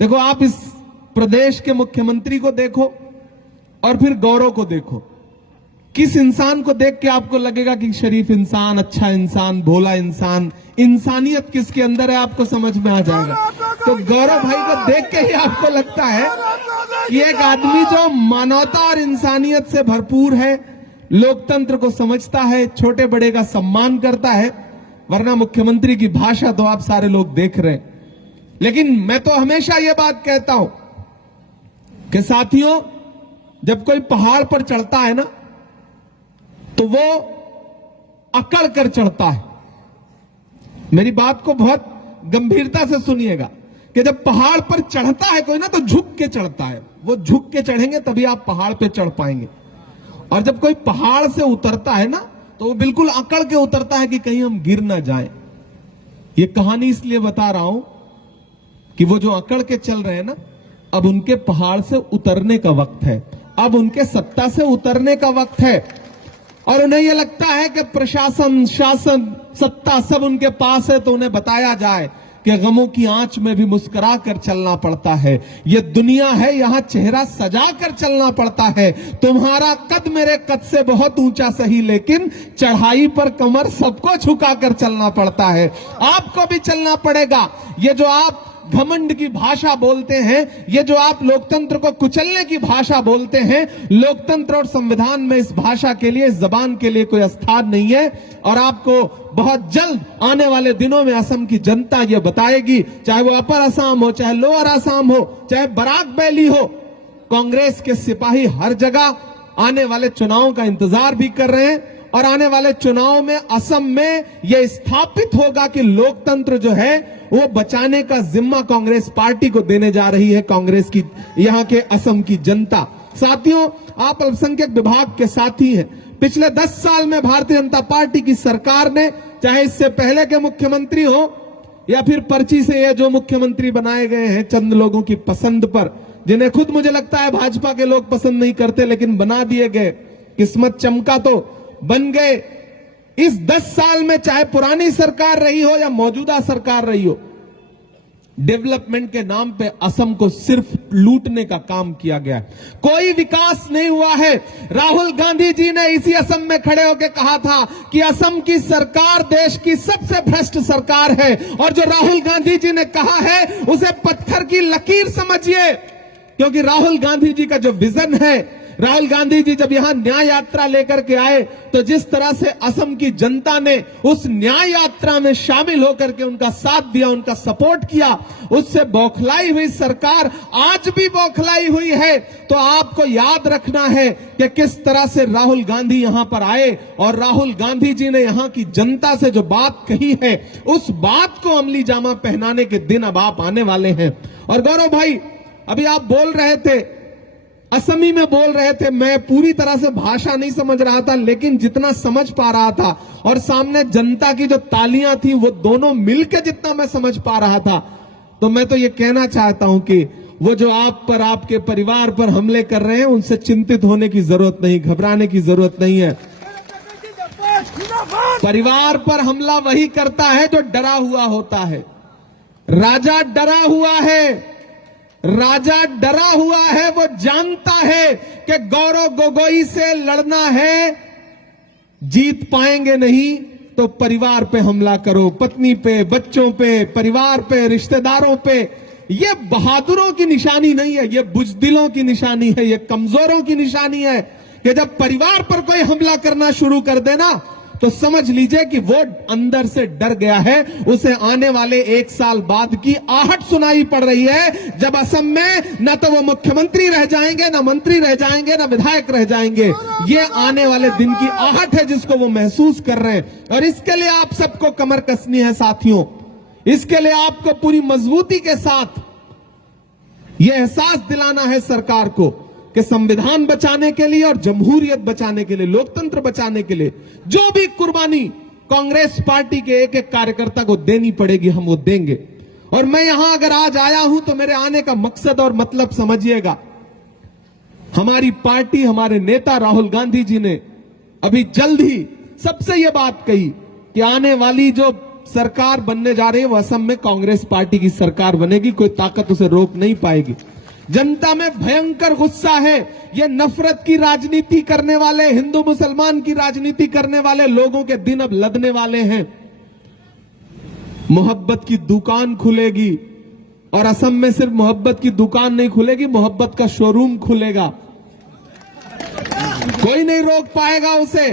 देखो, आप इस प्रदेश के मुख्यमंत्री को देखो और फिर गौरव को देखो। किस इंसान को देख के आपको लगेगा कि शरीफ इंसान, अच्छा इंसान, भोला इंसान, इंसानियत किसके अंदर है, आपको समझ में आ जाएगा। तो गौरव भाई को देख के ही आपको लगता है कि एक आदमी जो मानवता और इंसानियत से भरपूर है, लोकतंत्र को समझता है, छोटे बड़े का सम्मान करता है। वरना मुख्यमंत्री की भाषा तो आप सारे लोग देख रहे हैं। लेकिन मैं तो हमेशा यह बात कहता हूं कि साथियों, जब कोई पहाड़ पर चढ़ता है ना, तो वो अकड़ कर चढ़ता है। मेरी बात को बहुत गंभीरता से सुनिएगा कि जब पहाड़ पर चढ़ता है कोई ना, तो झुक के चढ़ता है। वो झुक के चढ़ेंगे तभी आप पहाड़ पे चढ़ पाएंगे। और जब कोई पहाड़ से उतरता है ना, तो वो बिल्कुल अकड़ के उतरता है कि कहीं हम गिर ना जाएं। ये कहानी इसलिए बता रहा हूं कि वो जो अकड़ के चल रहे हैं ना, अब उनके पहाड़ से उतरने का वक्त है। अब उनके सत्ता से उतरने का वक्त है। और उन्हें यह लगता है कि प्रशासन, शासन, सत्ता सब उनके पास है, तो उन्हें बताया जाए कि गमों की आंच में भी मुस्कुरा कर चलना पड़ता है। ये दुनिया है, यहां चेहरा सजा कर चलना पड़ता है। तुम्हारा कद मेरे कद से बहुत ऊंचा सही, लेकिन चढ़ाई पर कमर सबको झुका कर चलना पड़ता है। आपको भी चलना पड़ेगा। ये जो आप घमंड की भाषा बोलते हैं, ये जो आप लोकतंत्र को कुचलने की भाषा बोलते हैं, लोकतंत्र और संविधान में इस भाषा के लिए, इस जबान के लिए कोई स्थान नहीं है। और आपको बहुत जल्द आने वाले दिनों में असम की जनता ये बताएगी, चाहे वो अपर असम हो, चाहे लोअर असम हो, चाहे बराक वैली हो। कांग्रेस के सिपाही हर जगह आने वाले चुनावों का इंतजार भी कर रहे हैं। और आने वाले चुनाव में असम में यह स्थापित होगा कि लोकतंत्र जो है वो बचाने का जिम्मा कांग्रेस पार्टी को देने जा रही है, कांग्रेस की, यहां के असम की जनता। साथियों, आप अल्पसंख्यक विभाग के साथी हैं। पिछले 10 साल में भारतीय जनता पार्टी की सरकार ने, चाहे इससे पहले के मुख्यमंत्री हो या फिर पर्ची से ये जो मुख्यमंत्री बनाए गए हैं चंद लोगों की पसंद पर, जिन्हें खुद मुझे लगता है भाजपा के लोग पसंद नहीं करते, लेकिन बना दिए गए, किस्मत चमका तो बन गए। इस 10 साल में चाहे पुरानी सरकार रही हो या मौजूदा सरकार रही हो, डेवलपमेंट के नाम पे असम को सिर्फ लूटने का काम किया गया है। कोई विकास नहीं हुआ है। राहुल गांधी जी ने इसी असम में खड़े होकर कहा था कि असम की सरकार देश की सबसे भ्रष्ट सरकार है। और जो राहुल गांधी जी ने कहा है उसे पत्थर की लकीर समझिए, क्योंकि राहुल गांधी जी का जो विजन है, राहुल गांधी जी जब यहां न्याय यात्रा लेकर के आए, तो जिस तरह से असम की जनता ने उस न्याय यात्रा में शामिल होकर के उनका साथ दिया, उनका सपोर्ट किया, उससे बौखलाई हुई सरकार आज भी बौखलाई हुई है। तो आपको याद रखना है कि किस तरह से राहुल गांधी यहां पर आए और राहुल गांधी जी ने यहां की जनता से जो बात कही है, उस बात को अमली जामा पहनाने के दिन अब आप आने वाले हैं। और गौरव भाई, अभी आप बोल रहे थे, असमी में बोल रहे थे, मैं पूरी तरह से भाषा नहीं समझ रहा था, लेकिन जितना समझ पा रहा था और सामने जनता की जो तालियां थी वो दोनों मिलकर जितना मैं समझ पा रहा था, तो मैं तो ये कहना चाहता हूं कि वो जो आप पर, आपके परिवार पर हमले कर रहे हैं, उनसे चिंतित होने की जरूरत नहीं, घबराने की जरूरत नहीं है। परिवार पर हमला वही करता है जो डरा हुआ होता है। राजा डरा हुआ है, राजा डरा हुआ है। वो जानता है कि गौरव गोगोई से लड़ना है, जीत पाएंगे नहीं, तो परिवार पे हमला करो, पत्नी पे, बच्चों पे, परिवार पे, रिश्तेदारों पे। ये बहादुरों की निशानी नहीं है, ये बुजदिलों की निशानी है, ये कमजोरों की निशानी है कि जब परिवार पर कोई हमला करना शुरू कर देना, तो समझ लीजिए कि वो अंदर से डर गया है। उसे आने वाले 1 साल बाद की आहट सुनाई पड़ रही है, जब असम में न तो वो मुख्यमंत्री रह जाएंगे, न मंत्री रह जाएंगे, न विधायक रह जाएंगे। ये आने वाले दिन की आहट है जिसको वो महसूस कर रहे हैं। और इसके लिए आप सबको कमर कसनी है साथियों। इसके लिए आपको पूरी मजबूती के साथ ये एहसास दिलाना है सरकार को कि संविधान बचाने के लिए और जमहूरियत बचाने के लिए, लोकतंत्र बचाने के लिए जो भी कुर्बानी कांग्रेस पार्टी के एक एक कार्यकर्ता को देनी पड़ेगी, हम वो देंगे। और मैं यहां अगर आज आया हूं तो मेरे आने का मकसद और मतलब समझिएगा। हमारी पार्टी, हमारे नेता राहुल गांधी जी ने अभी जल्द ही सबसे यह बात कही कि आने वाली जो सरकार बनने जा रही है वो असम में कांग्रेस पार्टी की सरकार बनेगी, कोई ताकत उसे रोक नहीं पाएगी। जनता में भयंकर गुस्सा है। ये नफरत की राजनीति करने वाले, हिंदू मुसलमान की राजनीति करने वाले लोगों के दिन अब लदने वाले हैं। मोहब्बत की दुकान खुलेगी और असम में सिर्फ मोहब्बत की दुकान नहीं खुलेगी, मोहब्बत का शोरूम खुलेगा। कोई नहीं रोक पाएगा उसे।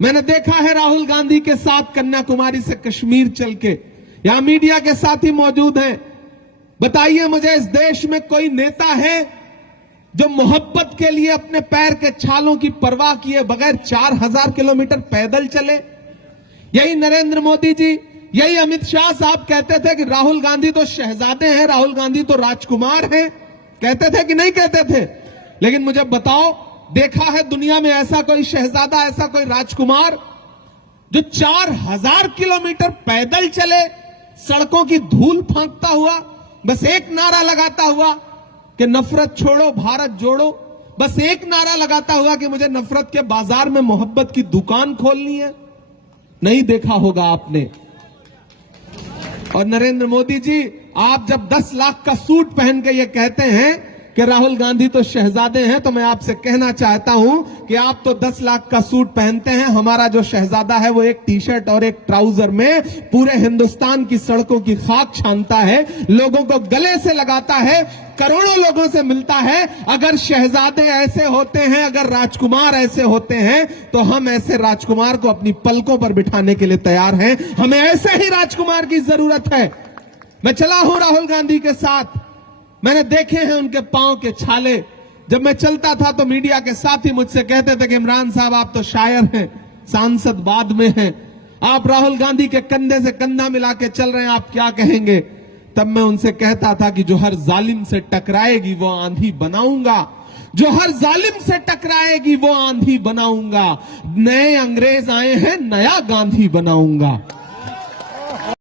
मैंने देखा है राहुल गांधी के साथ कन्याकुमारी से कश्मीर चल के, यहां मीडिया के साथी मौजूद हैं। बताइए मुझे, इस देश में कोई नेता है जो मोहब्बत के लिए अपने पैर के छालों की परवाह किए बगैर 4000 किलोमीटर पैदल चले? यही नरेंद्र मोदी जी, यही अमित शाह साहब कहते थे कि राहुल गांधी तो शहजादे हैं, राहुल गांधी तो राजकुमार हैं। कहते थे कि नहीं कहते थे? लेकिन मुझे बताओ, देखा है दुनिया में ऐसा कोई शहजादा, ऐसा कोई राजकुमार जो 4000 किलोमीटर पैदल चले, सड़कों की धूल फांकता हुआ, बस एक नारा लगाता हुआ कि नफरत छोड़ो भारत जोड़ो, बस एक नारा लगाता हुआ कि मुझे नफरत के बाजार में मोहब्बत की दुकान खोलनी है? नहीं देखा होगा आपने। और नरेंद्र मोदी जी, आप जब 10 लाख का सूट पहन के ये कहते हैं कि राहुल गांधी तो शहजादे हैं, तो मैं आपसे कहना चाहता हूं कि आप तो 10 लाख का सूट पहनते हैं। हमारा जो शहजादा है वो एक टी शर्ट और एक ट्राउजर में पूरे हिंदुस्तान की सड़कों की खाक छानता है, लोगों को गले से लगाता है, करोड़ों लोगों से मिलता है। अगर शहजादे ऐसे होते हैं, अगर राजकुमार ऐसे होते हैं, तो हम ऐसे राजकुमार को अपनी पलकों पर बिठाने के लिए तैयार हैं। हमें ऐसे ही राजकुमार की जरूरत है। मैं चला हूं राहुल गांधी के साथ, मैंने देखे हैं उनके पांव के छाले। जब मैं चलता था तो मीडिया के साथी मुझसे कहते थे कि इमरान साहब आप तो शायर हैं, सांसद बाद में हैं, आप राहुल गांधी के कंधे से कंधा मिला के चल रहे हैं, आप क्या कहेंगे? तब मैं उनसे कहता था कि जो हर जालिम से टकराएगी वो आंधी बनाऊंगा, जो हर जालिम से टकराएगी वो आंधी बनाऊंगा। नए अंग्रेज आए हैं, नया गांधी बनाऊंगा।